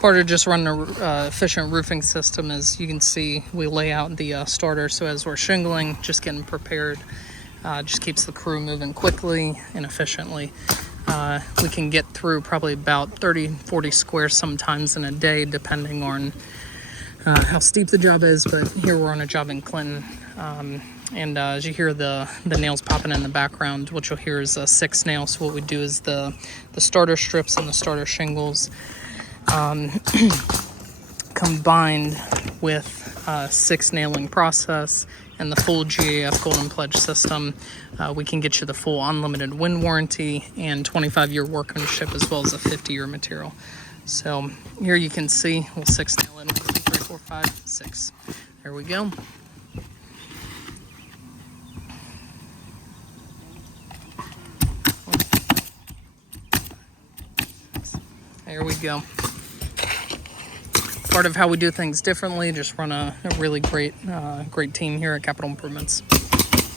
Part of just running a efficient roofing system is, you can see we lay out the starter, so as we're shingling, just getting prepared, just keeps the crew moving quickly and efficiently. We can get through probably about 30-40 squares sometimes in a day, depending on how steep the job is, but here we're on a job in Clinton. And as you hear the nails popping in the background, what you'll hear is 6 nails. So what we do is the starter strips and the starter shingles combined with 6 nailing process and the full GAF Golden Pledge system. We can get you the full unlimited wind warranty and 25-year workmanship, as well as a 50-year material. So here you can see we'll 6 nail in 1, 2, 3, 4, 5, 6. There we go. There we go. Part of how we do things differently, just run a really great team here at Capital Improvements.